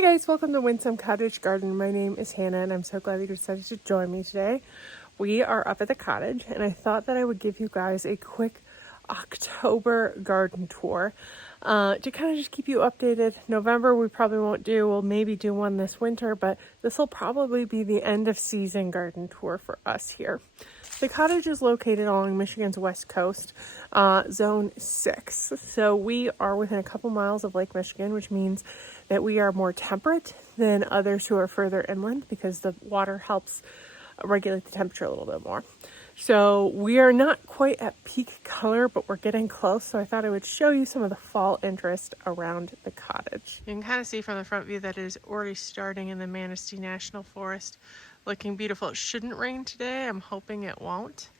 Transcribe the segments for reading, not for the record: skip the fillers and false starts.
Hey guys, welcome to Winsome Cottage Garden. My name is Hannah and I'm so glad that you decided to join me today. We are up at the cottage and I thought that I would give you guys a quick October garden tour to kind of just keep you updated. November we probably won't do, we'll maybe do one this winter, but this will probably be the end of season garden tour for us here. The cottage is located along Michigan's west coast, zone 6. So we are within a couple miles of Lake Michigan, which means that we are more temperate than others who are further inland because the water helps regulate the temperature a little bit more. So we are not quite at peak color, but we're getting close. So I thought I would show you some of the fall interest around the cottage. You can kind of see from the front view that it is already starting in the Manistee National Forest. Looking beautiful. It shouldn't rain today. I'm hoping it won't.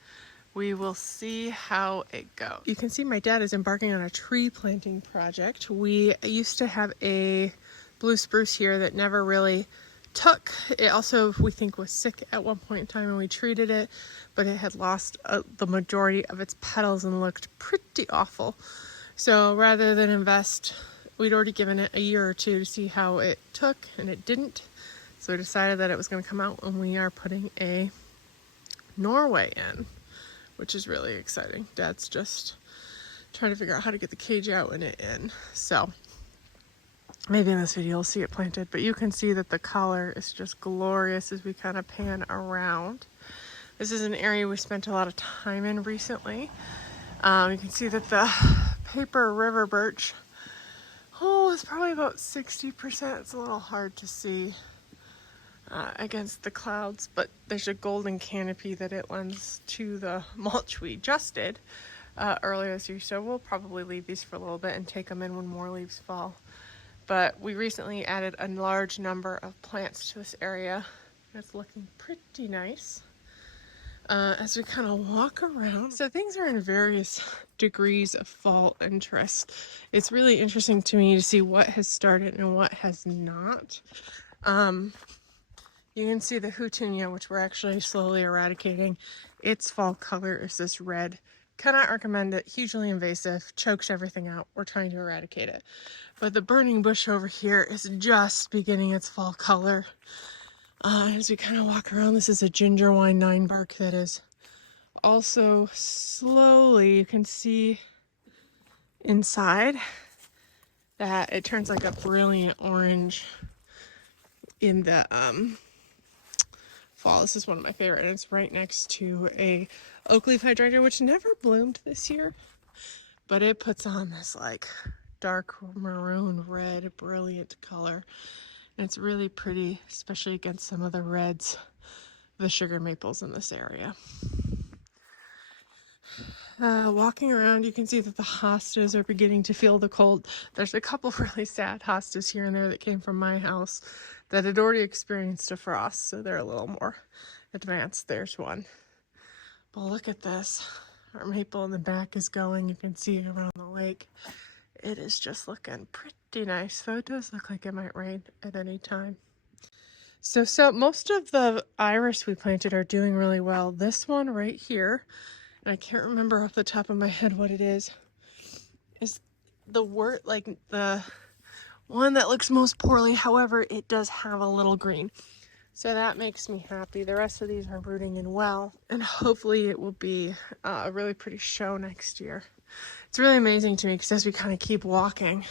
We will see how it goes. You can see my dad is embarking on a tree planting project. We used to have a blue spruce here that never really took. It also, we think, was sick at one point in time and we treated it, but it had lost the majority of its petals and looked pretty awful. So rather than invest, we'd already given it a year or two to see how it took, and it didn't. So we decided that it was going to come out, and we are putting a Norway in, which is really exciting. Dad's just trying to figure out how to get the cage out and it in. So maybe in this video you'll see it planted, but you can see that the color is just glorious as we kind of pan around. This is an area we spent a lot of time in recently. You can see that the paper river birch, it's probably about 60%. It's a little hard to see against the clouds, but there's a golden canopy that it lends to the mulch we just did earlier this year, so we'll probably leave these for a little bit and take them in when more leaves fall. But we recently added a large number of plants to this area. It's looking pretty nice as we kind of walk around. So things are in various degrees of fall interest. It's really interesting to me to see what has started and what has not. You can see the houtunia, which we're actually slowly eradicating. Its fall color is this red. Cannot recommend it. Hugely invasive. Chokes everything out. We're trying to eradicate it. But the burning bush over here is just beginning its fall color. As we kind of walk around, this is a ginger wine 9 bark that is also slowly, you can see inside that it turns like a brilliant orange in the fall. This is one of my favorite, and it's right next to a oak leaf hydrangea, which never bloomed this year, but it puts on this like dark maroon red brilliant color, and it's really pretty, especially against some of the reds, the sugar maples in this area. Walking around, you can see that the hostas are beginning to feel the cold. There's a couple really sad hostas here and there that came from my house that had already experienced a frost, so they're a little more advanced. There's one. But look at this. Our maple in the back is going. You can see it around the lake. It is just looking pretty nice, though it does look like it might rain at any time. So most of the iris we planted are doing really well. This one right here, and I can't remember off the top of my head what it is the wort, like the one that looks most poorly. However, it does have a little green, so that makes me happy. The rest of these are rooting in well, and hopefully it will be a really pretty show next year. It's really amazing to me because as we kind of keep walking,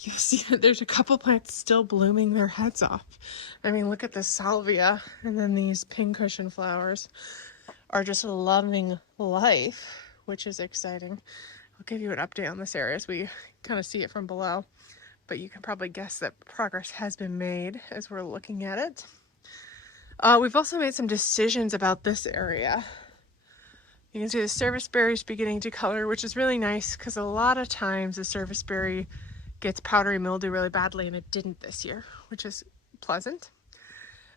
you see that there's a couple plants still blooming their heads off. I mean, look at this salvia, and then these pincushion flowers are just loving life, which is exciting. I'll give you an update on this area as we kind of see it from below, but you can probably guess that progress has been made as we're looking at it. We've also made some decisions about this area. You can see the serviceberries beginning to color, which is really nice because a lot of times the serviceberry gets powdery mildew really badly, and it didn't this year, which is pleasant.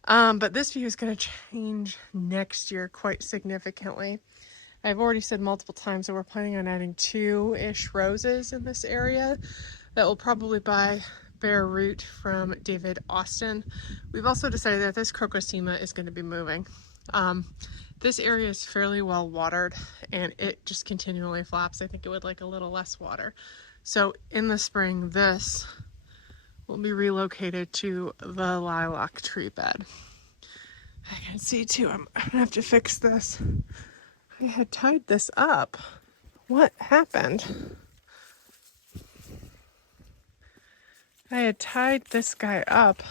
But this view is going to change next year quite significantly. I've already said multiple times that we're planning on adding 2-ish roses in this area that will probably bear root from David Austin. We've also decided that this crocosema is going to be moving. This area is fairly well watered, and it just continually flaps. I think it would like a little less water. So in the spring, this will be relocated to the lilac tree bed. I can see too, I'm gonna have to fix this. I had tied this up. What happened? I had tied this guy up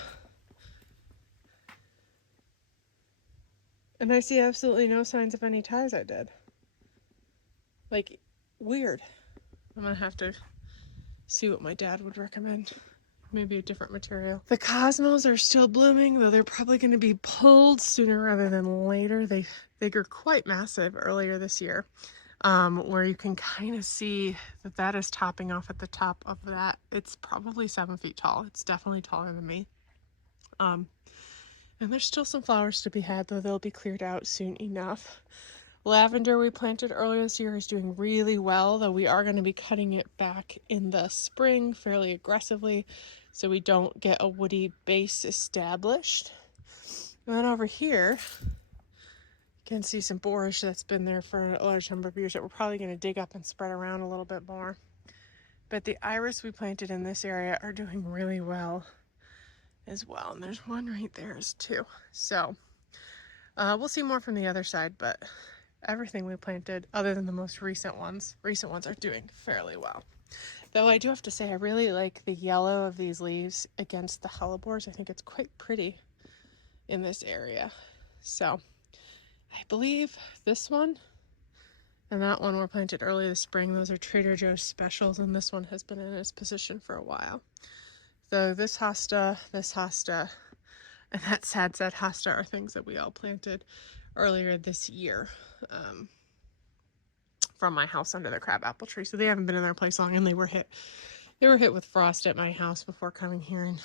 and I see absolutely no signs of any ties I did. Like, weird. I'm gonna have to see what my dad would recommend. Maybe a different material. The cosmos are still blooming, though they're probably going to be pulled sooner rather than later. They grew quite massive earlier this year, where you can kind of see that that is topping off at the top of that. It's probably 7 feet tall. It's definitely taller than me. And there's still some flowers to be had, though they'll be cleared out soon enough. Lavender we planted earlier this year is doing really well, though we are going to be cutting it back in the spring fairly aggressively so we don't get a woody base established. And then over here, you can see some borage that's been there for a large number of years that we're probably going to dig up and spread around a little bit more. But the iris we planted in this area are doing really well as well. And there's one right there too. So we'll see more from the other side, but everything we planted, other than the most recent ones are doing fairly well. Though I do have to say, I really like the yellow of these leaves against the hellebores. I think it's quite pretty in this area. So I believe this one and that one were planted early this spring. Those are Trader Joe's specials, and this one has been in its position for a while. So this hosta, and that sad hosta are things that we all planted earlier this year from my house under the crabapple tree. So they haven't been in their place long, and they were hit with frost at my house before coming here and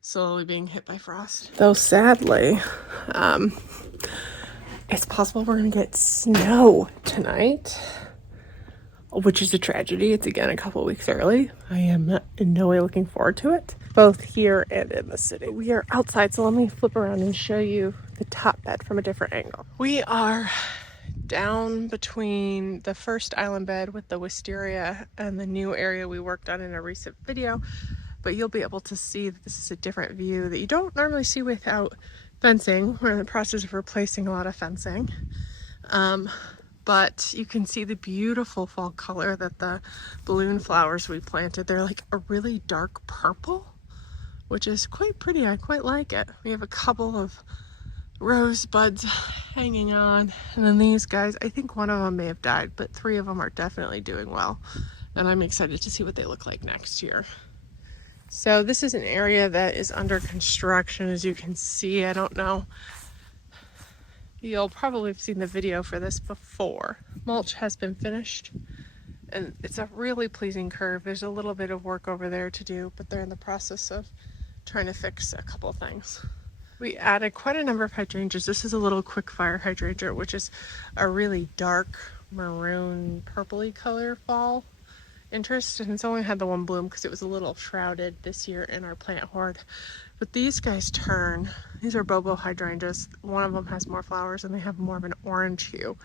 slowly being hit by frost. Though sadly, it's possible we're gonna get snow tonight, which is a tragedy. It's again a couple weeks early. I am in no way looking forward to it, both here and in the city. We are outside, so let me flip around and show you the top bed from a different angle. We are down between the first island bed with the wisteria and the new area we worked on in a recent video, but you'll be able to see that this is a different view that you don't normally see without fencing. We're in the process of replacing a lot of fencing. But you can see the beautiful fall color that the balloon flowers we planted. They're like a really dark purple, which is quite pretty. I quite like it. We have a couple of rosebuds hanging on, and then these guys, I think one of them may have died, but 3 of them are definitely doing well, and I'm excited to see what they look like next year. So this is an area that is under construction, as you can see. I don't know, you'll probably have seen the video for this before. Mulch has been finished, and it's a really pleasing curve. There's a little bit of work over there to do, but they're in the process of trying to fix a couple of things. We added quite a number of hydrangeas. This is a little quick fire hydrangea, which is a really dark maroon purpley color fall interest, and it's only had the one bloom because it was a little shrouded this year in our plant hoard. But these guys turn. These are Bobo hydrangeas. One of them has more flowers and they have more of an orange hue,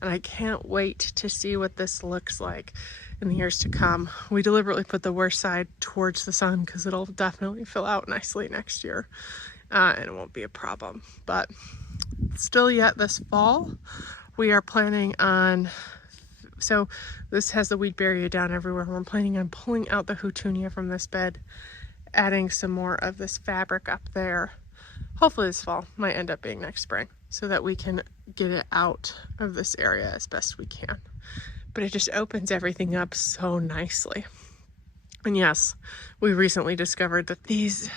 and I can't wait to see what this looks like in the years to come. We deliberately put the worst side towards the sun because it'll definitely fill out nicely next year. And it won't be a problem. But still yet this fall, we are planning on, so this has the weed barrier down everywhere. We're planning on pulling out the houtunia from this bed, adding some more of this fabric up there. Hopefully this fall, might end up being next spring, so that we can get it out of this area as best we can. But it just opens everything up so nicely. And yes, we recently discovered that these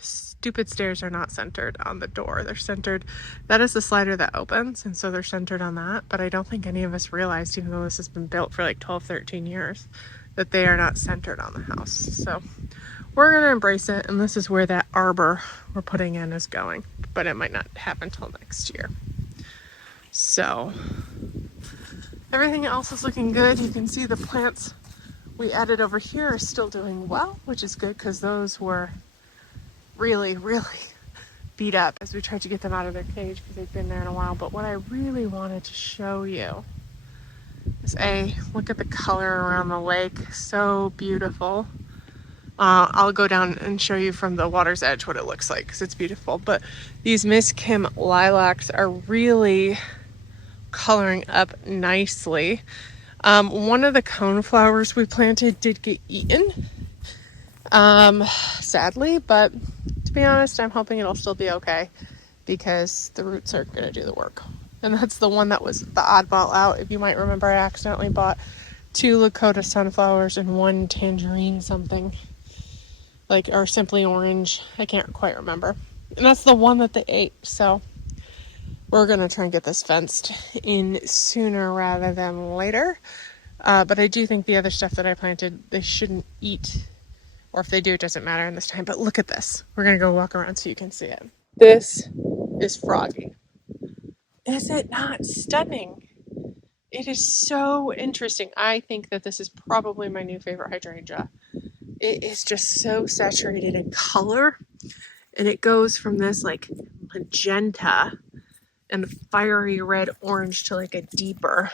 stupid stairs are not centered on the door. They're centered, that is the slider that opens, and so they're centered on that. But I don't think any of us realized, even though this has been built for like 12, 13 years, that they are not centered on the house. So we're gonna embrace it, and this is where that arbor we're putting in is going, but it might not happen till next year. So everything else is looking good. You can see the plants we added over here are still doing well, which is good because those were really beat up as we tried to get them out of their cage because they've been there in a while. But what I really wanted to show you is look at the color around the lake. So beautiful. I'll go down and show you from the water's edge what it looks like because it's beautiful. But these Miss Kim lilacs are really coloring up nicely. One of the coneflowers we planted did get eaten, sadly, but to be honest, I'm hoping it'll still be okay because the roots are going to do the work. And that's the one that was the oddball out. If you might remember, I accidentally bought 2 Lakota sunflowers and 1 tangerine something, like, or simply orange. I can't quite remember. And that's the one that they ate. So we're going to try and get this fenced in sooner rather than later. But I do think the other stuff that I planted, they shouldn't eat. Or if they do, it doesn't matter in this time. But look at this. We're going to go walk around so you can see it. This is Froggy. Is it not stunning? It is so interesting. I think that this is probably my new favorite hydrangea. It is just so saturated in color. And it goes from this like magenta and fiery red orange to like a deeper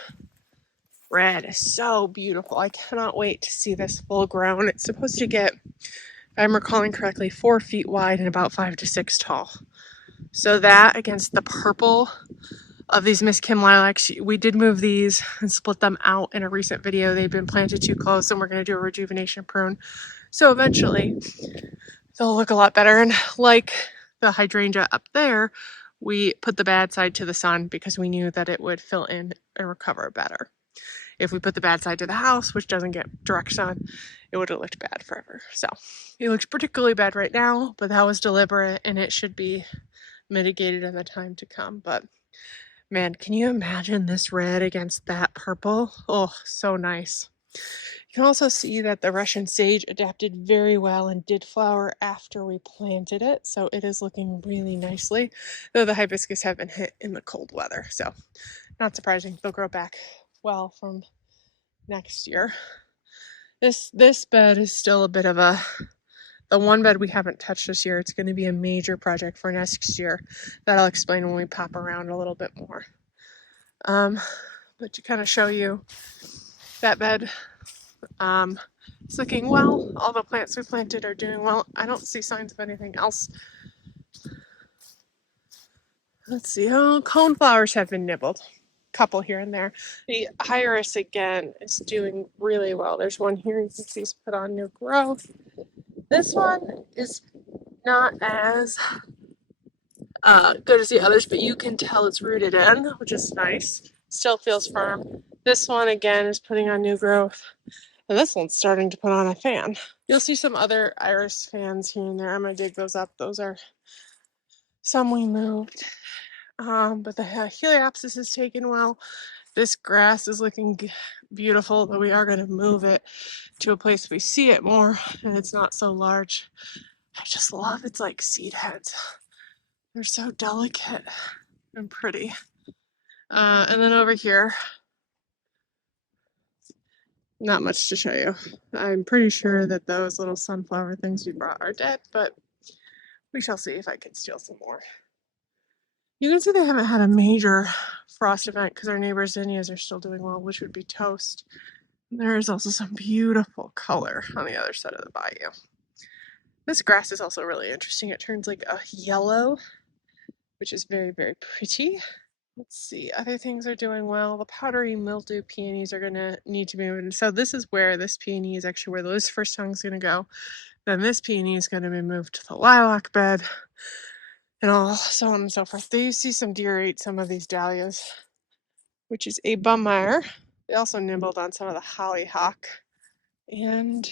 red. It's so beautiful. I cannot wait to see this full grown. It's supposed to get, if I'm recalling correctly, 4 feet wide and about 5 to 6 tall. So that against the purple of these Miss Kim lilacs, we did move these and split them out in a recent video. They've been planted too close and we're going to do a rejuvenation prune. So eventually they'll look a lot better. And like the hydrangea up there, we put the bad side to the sun because we knew that it would fill in and recover better. If we put the bad side to the house, which doesn't get direct sun, it would have looked bad forever. So it looks particularly bad right now, but that was deliberate and it should be mitigated in the time to come. But man, can you imagine this red against that purple? Oh, so nice. You can also see that the Russian sage adapted very well and did flower after we planted it. So it is looking really nicely, though the hibiscus have been hit in the cold weather. So not surprising, they'll grow back well from next year. This bed is still a bit of the one bed we haven't touched this year. It's going to be a major project for next year that I'll explain when we pop around a little bit more. But to kind of show you that bed, it's looking well. All the plants we planted are doing well. I don't see signs of anything else. Let's see. Oh, coneflowers have been nibbled. Couple here and there. The iris again is doing really well. There's one here you can see is put on new growth. This one is not as good as the others, but you can tell it's rooted in, which is nice. Still feels firm. This one again is putting on new growth. And this one's starting to put on a fan. You'll see some other iris fans here and there. I'm going to dig those up. Those are some we moved. But the heliopsis is taken well. This grass is looking beautiful, but we are going to move it to a place we see it more and it's not so large. I just love its like seed heads. They're so delicate and pretty. And then over here, not much to show you. I'm pretty sure that those little sunflower things we brought are dead, but we shall see if I can steal some more. You can see they haven't had a major frost event because our neighbor's zinnias are still doing well, which would be toast. And there is also some beautiful color on the other side of the bayou. This grass is also really interesting. It turns like a yellow, which is very, very pretty. Let's see, other things are doing well. The powdery mildew peonies are gonna need to be moved. So this is where this peony is actually where the lucifer tongue is gonna go. Then this peony is gonna be moved to the lilac bed and all so on and so forth. There you see some deer ate some of these dahlias, which is a bummer. They also nibbled on some of the hollyhock. And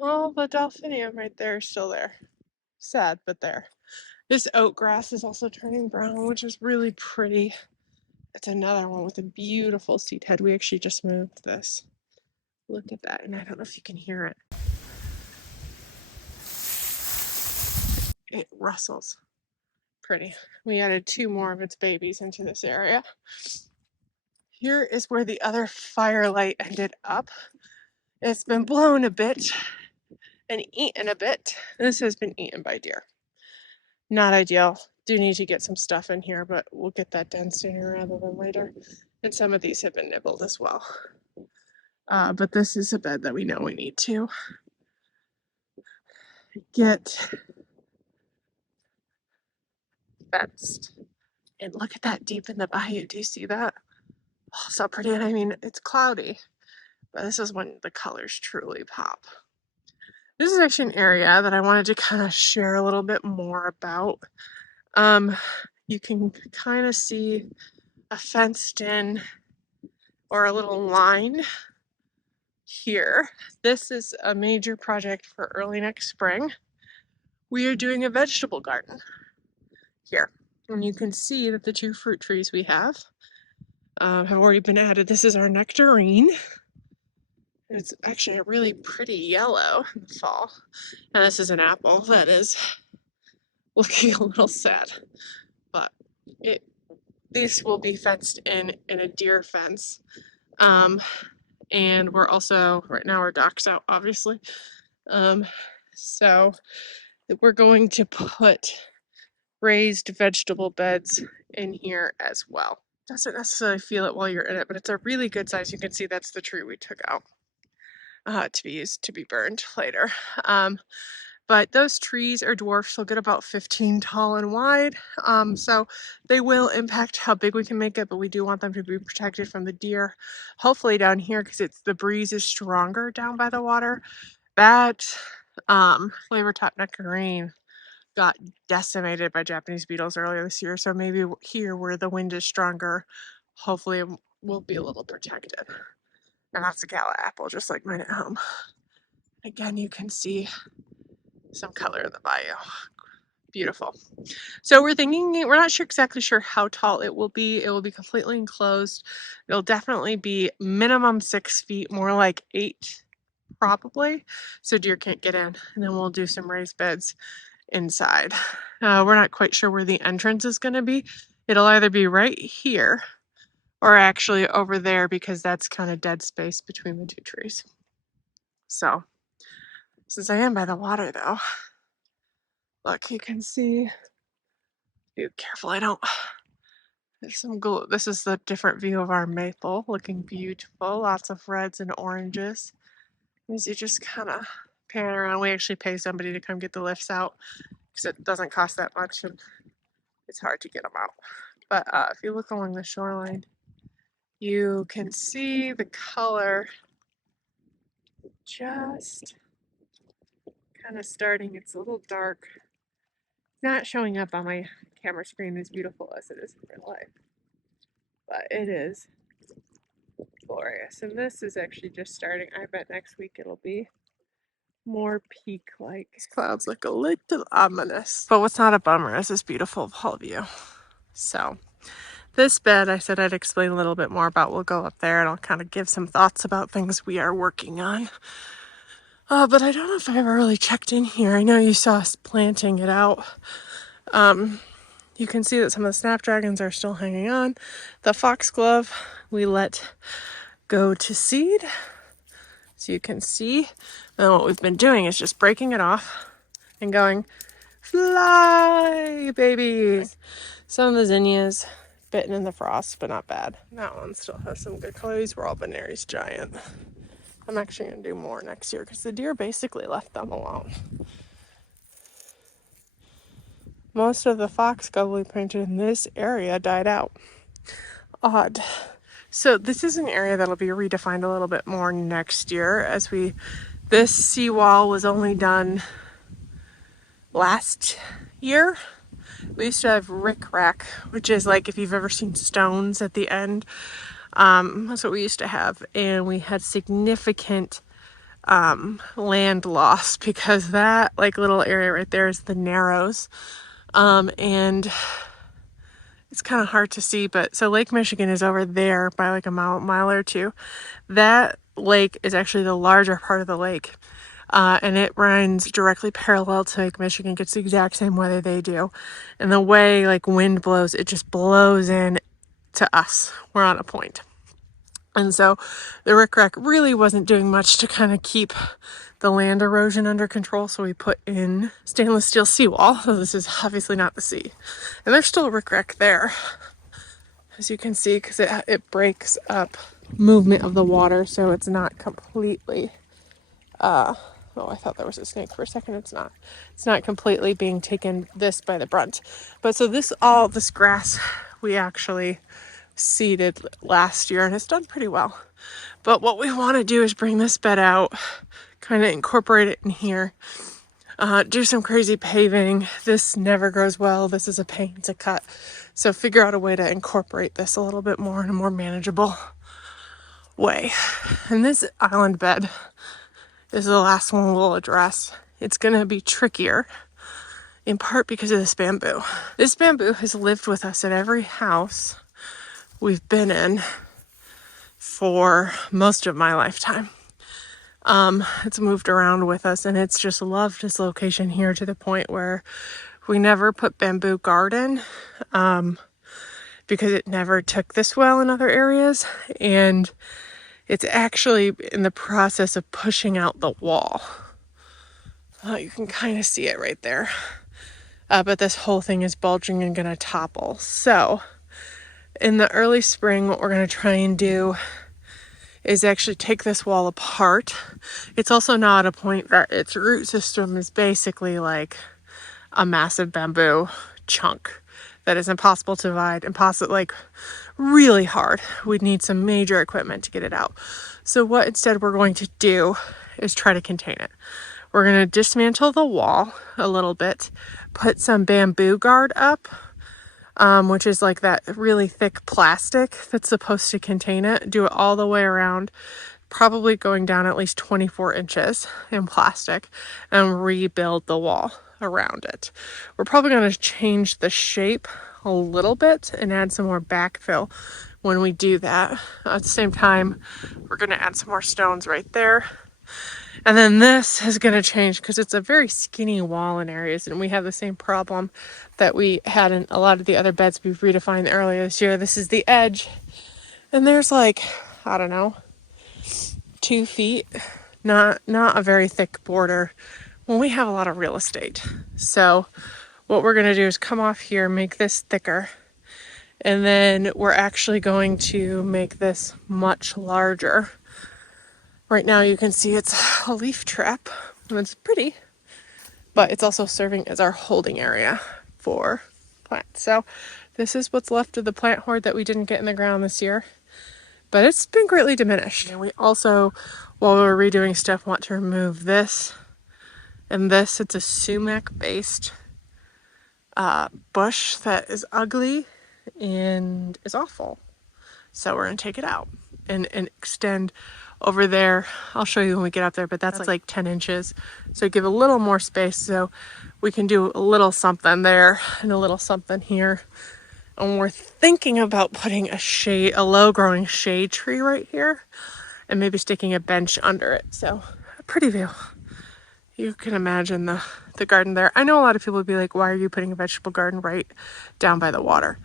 well, the delphinium right there is still there. Sad, but there. This oat grass is also turning brown, which is really pretty. It's another one with a beautiful seed head. We actually just moved this. Look at that, and I don't know if you can hear it. It rustles. Pretty. We added 2 more of its babies into this area. Here is where the other firelight ended up. It's been blown a bit and eaten a bit. This has been eaten by deer. Not ideal. Do need to get some stuff in here, but we'll get that done sooner rather than later. And some of these have been nibbled as well. But this is a bed that we know we need to. get fenced. And look at that deep in the bayou. Do you see that? Oh, so pretty. And I mean, it's cloudy, but this is when the colors truly pop. This is actually an area that I wanted to kind of share a little bit more about. You can kind of see a fenced in or a little line here. This is a major project for early next spring. We are doing a vegetable garden here. And you can see that the 2 fruit trees we have already been added. This is our nectarine. It's actually a really pretty yellow in the fall. And this is an apple that is looking a little sad. But this will be fenced in a deer fence. And we're also, right now our dock's out, obviously. So we're going to put raised vegetable beds in here as well. Doesn't necessarily feel it while you're in it, but it's a really good size. You can see that's the tree we took out to be used to be burned later. But those trees are dwarfs. They'll get about 15 tall and wide. So they will impact how big we can make it, but we do want them to be protected from the deer. Hopefully down here, because the breeze is stronger down by the water. That flavor top nectarine got decimated by Japanese beetles earlier this year. So maybe here where the wind is stronger, hopefully it will be a little protected. And that's a gala apple, just like mine at home. Again, you can see some color in the bayou. Beautiful. So we're not exactly sure how tall it will be. It will be completely enclosed. It'll definitely be minimum 6 feet, more like 8 probably, so deer can't get in. And then we'll do some raised beds inside. We're not quite sure where the entrance is going to be. It'll either be right here or actually over there, because that's kind of dead space between the 2 trees. So since I am by the water though, look, you can see, be careful I don't, there's some glue. This is the different view of our maple, looking beautiful, lots of reds and oranges. As you just kind of pan around, we actually pay somebody to come get the lifts out because it doesn't cost that much and it's hard to get them out. But if you look along the shoreline, you can see the color just kind of starting. It's a little dark. It's not showing up on my camera screen as beautiful as it is in real life, but it is glorious. And this is actually just starting. I bet next week it'll be more peak-like. These clouds look a little ominous, but what's not a bummer is this beautiful fall view. So this bed, I said I'd explain a little bit more about. We'll go up there and I'll kind of give some thoughts about things we are working on. But I don't know if I ever really checked in here. I know you saw us planting it out. You can see that some of the snapdragons are still hanging on. The foxglove we let go to seed. So you can see. And what we've been doing is just breaking it off and going, fly, babies. Some of the zinnias bitten in the frost, but not bad. That one still has some good color. These were all Benary's giant. I'm actually going to do more next year because the deer basically left them alone. Most of the foxglove we planted in this area died out. Odd. So this is an area that'll be redefined a little bit more next year as this seawall was only done last year. We used to have rickrack, which is like if you've ever seen stones at the end. That's what we used to have. And we had significant land loss because that like little area right there is the Narrows. And it's kind of hard to see, but so Lake Michigan is over there by like a mile or two. That lake is actually the larger part of the lake. And it runs directly parallel to Lake Michigan, gets the exact same weather they do. And the way like wind blows, it just blows in to us. We're on a point. And so the rickrack really wasn't doing much to kind of keep the land erosion under control. So we put in stainless steel seawall. So this is obviously not the sea. And there's still a rickrack there, as you can see, because it breaks up movement of the water. So it's not completely Oh, I thought there was a snake for a second. It's not. It's not completely being taken this by the brunt. But so all this grass we actually seeded last year and it's done pretty well. But what we want to do is bring this bed out, kind of incorporate it in here, do some crazy paving. This never grows well. This is a pain to cut. So figure out a way to incorporate this a little bit more in a more manageable way. And this island bed is the last one we'll address. It's going to be trickier in part because of this bamboo. This bamboo has lived with us at every house we've been in for most of my lifetime. It's moved around with us and it's just loved this location here to the point where we never put bamboo garden because it never took this well in other areas, and it's actually in the process of pushing out the wall. You can kind of see it right there, but this whole thing is bulging and gonna topple. So in the early spring, what we're gonna try and do is actually take this wall apart. It's also now at a point that its root system is basically like a massive bamboo chunk that is impossible to divide, like really hard. We'd need some major equipment to get it out. So what instead we're going to do is try to contain it. We're going to dismantle the wall a little bit, put some bamboo guard up, which is like that really thick plastic that's supposed to contain it. Do it all the way around, probably going down at least 24 inches in plastic, and rebuild the wall around it. We're probably going to change the shape a little bit and add some more backfill when we do that. At the same time, we're going to add some more stones right there. And then this is going to change because it's a very skinny wall in areas, and we have the same problem that we had in a lot of the other beds we've redefined earlier this year. This is the edge, and there's like, I don't know, 2 feet, not a very thick border when we have a lot of real estate. So what we're going to do is come off here, make this thicker, and then we're actually going to make this much larger. Right now you can see it's a leaf trap, and it's pretty, but it's also serving as our holding area for plants. So this is what's left of the plant hoard that we didn't get in the ground this year, but it's been greatly diminished. And we also, while we're redoing stuff, want to remove this and this. It's a sumac based bush that is ugly and is awful. So we're going to take it out and extend over there. I'll show you when we get up there, but that's like 10 inches. So give a little more space so we can do a little something there and a little something here. And we're thinking about putting a low growing shade tree right here and maybe sticking a bench under it. So a pretty view. You can imagine the garden there. I know a lot of people would be like, why are you putting a vegetable garden right down by the water?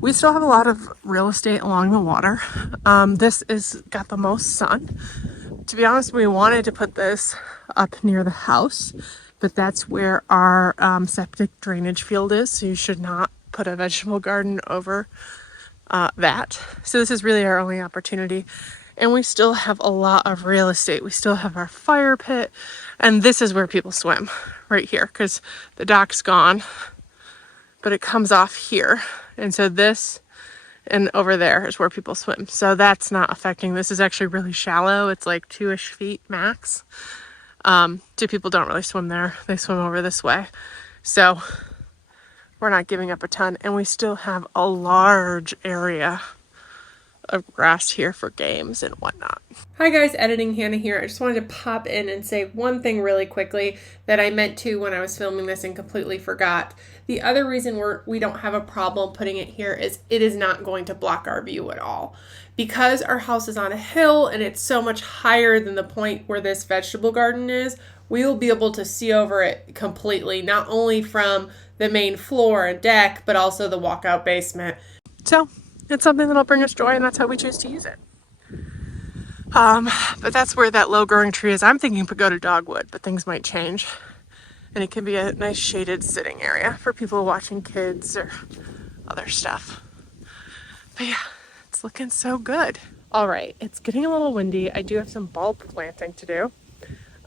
We still have a lot of real estate along the water. This is got the most sun. To be honest, we wanted to put this up near the house, but that's where our septic drainage field is. So you should not put a vegetable garden over that. So this is really our only opportunity. And we still have a lot of real estate. We still have our fire pit, and this is where people swim right here because the dock's gone, but it comes off here. And so this and over there is where people swim. So that's not affecting. This is actually really shallow. It's like 2-ish feet max. Two people don't really swim there. They swim over this way. So we're not giving up a ton, and we still have a large area of grass here for games and whatnot. Hi guys, Editing Hannah here. I just wanted to pop in and say one thing really quickly that I meant to when I was filming this and completely forgot. The other reason we don't have a problem putting it here is it is not going to block our view at all. Because our house is on a hill and it's so much higher than the point where this vegetable garden is, we will be able to see over it completely, not only from the main floor and deck, but also the walkout basement. So it's something that'll bring us joy, and that's how we choose to use it. But that's where that low growing tree is. I'm thinking pagoda dogwood, but things might change. And it can be a nice shaded sitting area for people watching kids or other stuff. But yeah, it's looking so good. All right, it's getting a little windy. I do have some bulb planting to do.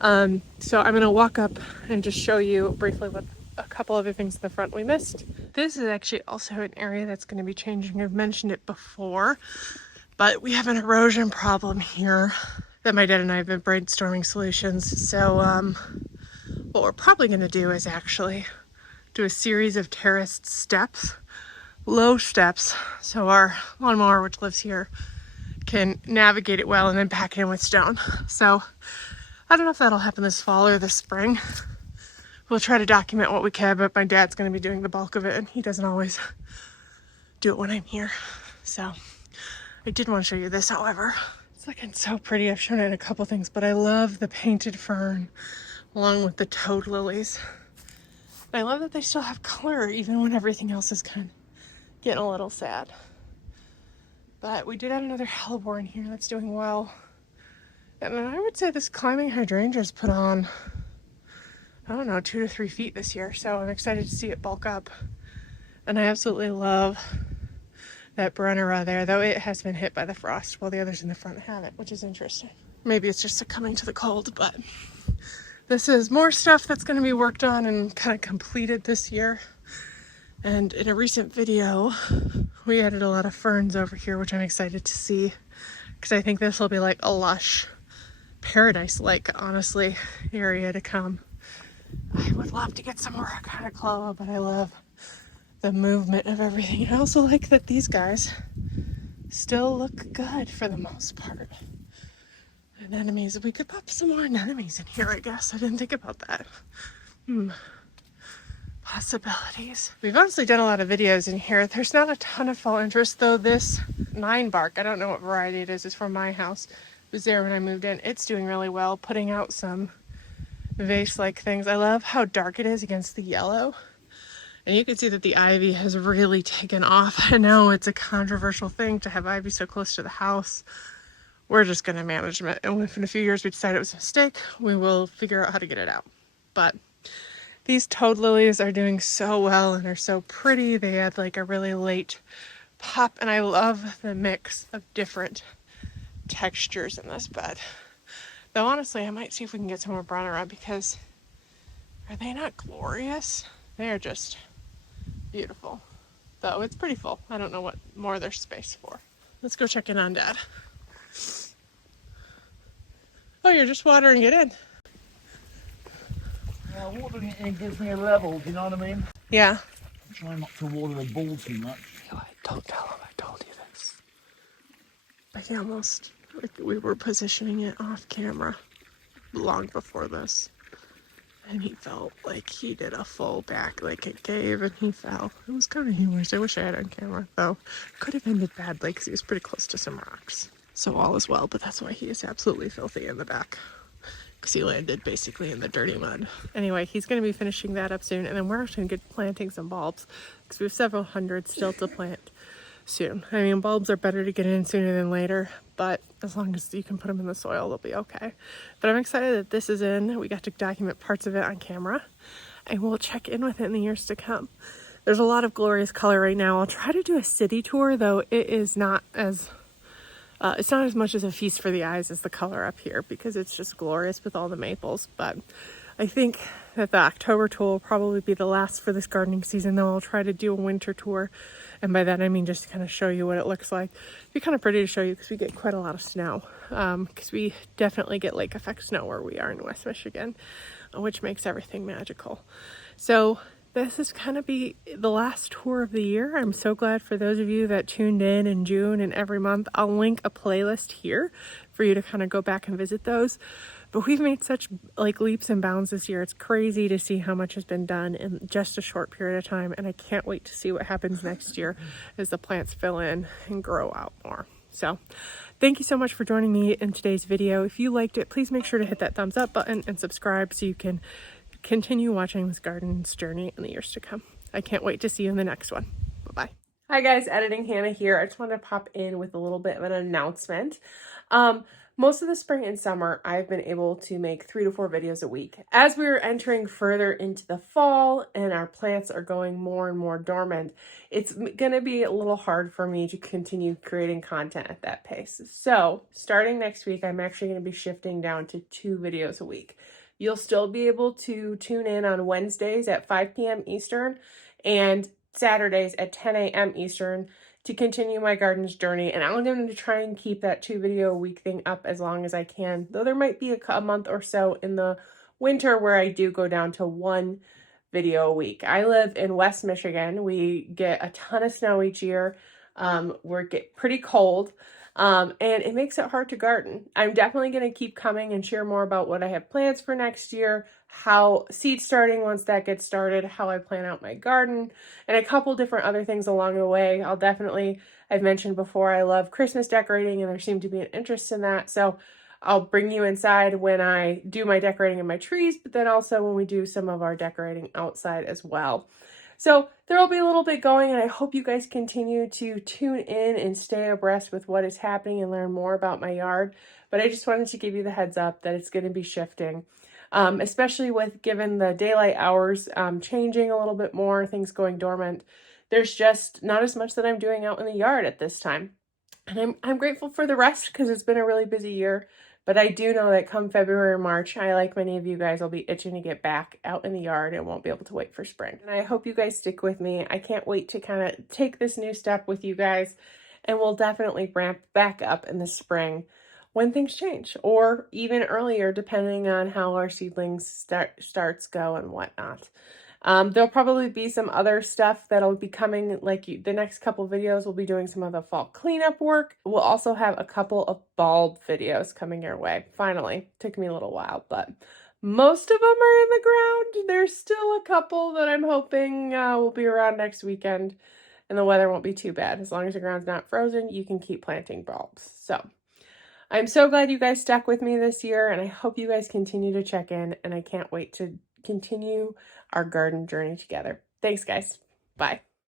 So I'm gonna walk up and just show you briefly what a couple other things in the front we missed. This is actually also an area that's going to be changing. I've mentioned it before, but we have an erosion problem here that my dad and I have been brainstorming solutions. So what we're probably going to do is actually do a series of terraced steps, low steps, so our lawnmower, which lives here, can navigate it well, and then pack it in with stone. So I don't know if that'll happen this fall or this spring. We'll try to document what we can, but my dad's going to be doing the bulk of it, and he doesn't always do it when I'm here. So I did want to show you this, however. It's looking so pretty. I've shown it in a couple things, but I love the painted fern along with the toad lilies. And I love that they still have color even when everything else is kind of getting a little sad. But we did have another hellebore in here that's doing well. And then I would say this climbing hydrangea's put on, I don't know, 2 to 3 feet this year. So I'm excited to see it bulk up. And I absolutely love that Brennera there, though it has been hit by the frost while the others in the front haven't, which is interesting. Maybe it's just succumbing to the cold, but this is more stuff that's going to be worked on and kind of completed this year. And in a recent video, we added a lot of ferns over here, which I'm excited to see, because I think this will be like a lush, paradise-like, honestly, area to come. I would love to get some more Echinochloa, but I love the movement of everything. I also like that these guys still look good for the most part. Anemones, we could pop some more anemones in here, I guess. I didn't think about that. Possibilities. We've honestly done a lot of videos in here. There's not a ton of fall interest, though. This 9 bark, I don't know what variety it is. It's from my house. It was there when I moved in. It's doing really well, putting out some vase-like things. I love how dark it is against the yellow. And you can see that the ivy has really taken off. I know it's a controversial thing to have ivy so close to the house. We're just going to manage it. And if in a few years we decide it was a mistake, we will figure out how to get it out. But these toad lilies are doing so well and are so pretty. They add like a really late pop. And I love the mix of different textures in this bed. Though honestly, I might see if we can get some more Brennera, because are they not glorious? They are just beautiful. Though it's pretty full. I don't know what more there's space for. Let's go check in on Dad. Oh, you're just watering it in. Yeah, watering it in gives me a level, do you know what I mean? Yeah. I'm trying not to water the ball too much. Don't tell him I told you this. But he almost, like, we were positioning it off camera long before this. And he felt like he did a full back, like it gave, and he fell. It was kind of humorous. I wish I had it on camera, though. Could have ended badly because he was pretty close to some rocks. So all is well, but that's why he is absolutely filthy in the back, because he landed basically in the dirty mud. Anyway, he's going to be finishing that up soon, and then we're actually going to get planting some bulbs, because we have several hundred still to plant soon. I mean, bulbs are better to get in sooner than later, but as long as you can put them in the soil, they'll be okay. But I'm excited that this is in. We got to document parts of it on camera, and we'll check in with it in the years to come. There's a lot of glorious color right now. I'll try to do a city tour, though it is not as it's not as much as a feast for the eyes as the color up here, because it's just glorious with all the maples. But I think that the October tour will probably be the last for this gardening season, though I'll try to do a winter tour. And by that I mean just to kind of show you what it looks like. It'd be kind of pretty to show you, because we get quite a lot of snow. Because we definitely get lake effect snow where we are in West Michigan, which makes everything magical. So this is kind of be the last tour of the year. I'm so glad for those of you that tuned in June and every month. I'll link a playlist here for you to kind of go back and visit those. But we've made such like leaps and bounds this year. It's crazy to see how much has been done in just a short period of time. And I can't wait to see what happens next year as the plants fill in and grow out more. So thank you so much for joining me in today's video. If you liked it, please make sure to hit that thumbs up button and subscribe so you can continue watching this garden's journey in the years to come. I can't wait to see you in the next one. Bye-bye. Hi guys, Editing Hannah here. I just wanted to pop in with a little bit of an announcement. Most of the spring and summer, I've been able to make 3 to 4 videos a week. As we're entering further into the fall and our plants are going more and more dormant, it's gonna be a little hard for me to continue creating content at that pace. So starting next week, I'm actually gonna be shifting down to 2 videos a week. You'll still be able to tune in on Wednesdays at 5 p.m. Eastern and Saturdays at 10 a.m. Eastern to continue my garden's journey. And I'm going to try and keep that 2 video a week thing up as long as I can. Though there might be a month or so in the winter where I do go down to 1 video a week. I live in West Michigan. We get a ton of snow each year. We get pretty cold. And it makes it hard to garden. I'm definitely going to keep coming and share more about what I have plans for next year, how seed starting once that gets started, how I plan out my garden, and a couple different other things along the way. I've mentioned before, I love Christmas decorating and there seemed to be an interest in that. So I'll bring you inside when I do my decorating of my trees, but then also when we do some of our decorating outside as well. So there will be a little bit going, and I hope you guys continue to tune in and stay abreast with what is happening and learn more about my yard. But I just wanted to give you the heads up that it's going to be shifting, especially with given the daylight hours changing a little bit more, things going dormant. There's just not as much that I'm doing out in the yard at this time. And I'm grateful for the rest because it's been a really busy year. But I do know that come February or March, I, like many of you guys, will be itching to get back out in the yard and won't be able to wait for spring. And I hope you guys stick with me. I can't wait to kind of take this new step with you guys. And we'll definitely ramp back up in the spring when things change, or even earlier, depending on how our seedlings starts go and whatnot. There'll probably be some other stuff that'll be coming, like the next couple videos, we'll be doing some of the fall cleanup work. We'll also have a couple of bulb videos coming your way. Finally, took me a little while, but most of them are in the ground. There's still a couple that I'm hoping will be around next weekend, and the weather won't be too bad. As long as the ground's not frozen, you can keep planting bulbs. So I'm so glad you guys stuck with me this year, and I hope you guys continue to check in, and I can't wait to continue our garden journey together. Thanks, guys. Bye.